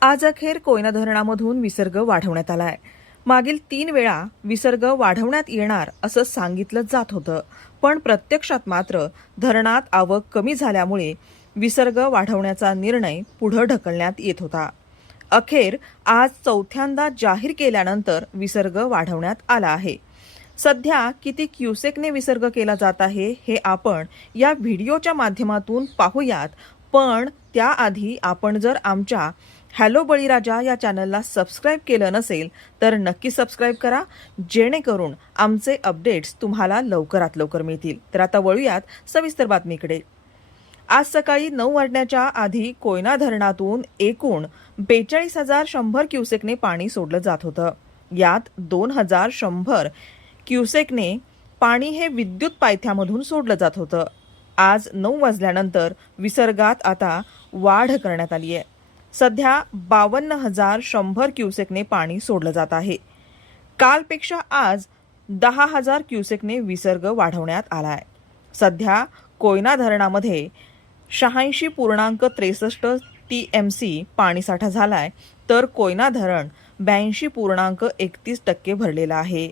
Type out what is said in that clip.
आज अखेर कोयना धरणामधून विसर्ग वाढवण्यात आलाय. मागील तीन वेळा विसर्ग वाढवण्यात येणार असं सांगितलं जात होतं. पण प्रत्यक्षात मात्र धरणात आवक कमी झाल्यामुळे विसर्ग वाढवण्याचा निर्णय पुढं ढकलण्यात येत होता. अखेर आज चौथ्यांदा जाहीर केल्यानंतर विसर्ग वाढवण्यात आला आहे. सध्या किती क्युसेकने विसर्ग केला जात आहे हे आपण या व्हिडिओच्या माध्यमातून पाहूयात. पण त्याआधी आपण जर आमच्या हॅलो बळीराजा या चॅनलला सबस्क्राईब केलं नसेल तर नक्की सबस्क्राईब करा जेणेकरून आमचे अपडेट्स तुम्हाला लवकरात लवकर मिळतील. तर आता वळूयात सविस्तर बातमीकडे. आज सकाळी नऊ वाजण्याच्या आधी कोयना धरणातून एकूण बेचाळीस हजार शंभर क्युसेकने पाणी सोडलं जात होतं. यात दोन हजार शंभर क्युसेकने पाणी हे विद्युत पायथ्यामधून सोडलं जात होतं. आज नऊ वाजल्यानंतर विसर्गात आता वाढ करण्यात आली आहे सध्या बावन्न हजार शंभर क्युसेकने पाणी सोडलं जात आहे. कालपेक्षा आज दहा हजार क्युसेकने विसर्ग वाढवण्यात आला आहे सध्या कोयना धरणामध्ये शहाऐंशी पूर्णांक त्रेसष्ट टी एम सी पाणीसाठा झाला आहे तर कोयना धरण ब्याऐंशी पूर्णांक एकतीस टक्के भरलेलं आहे.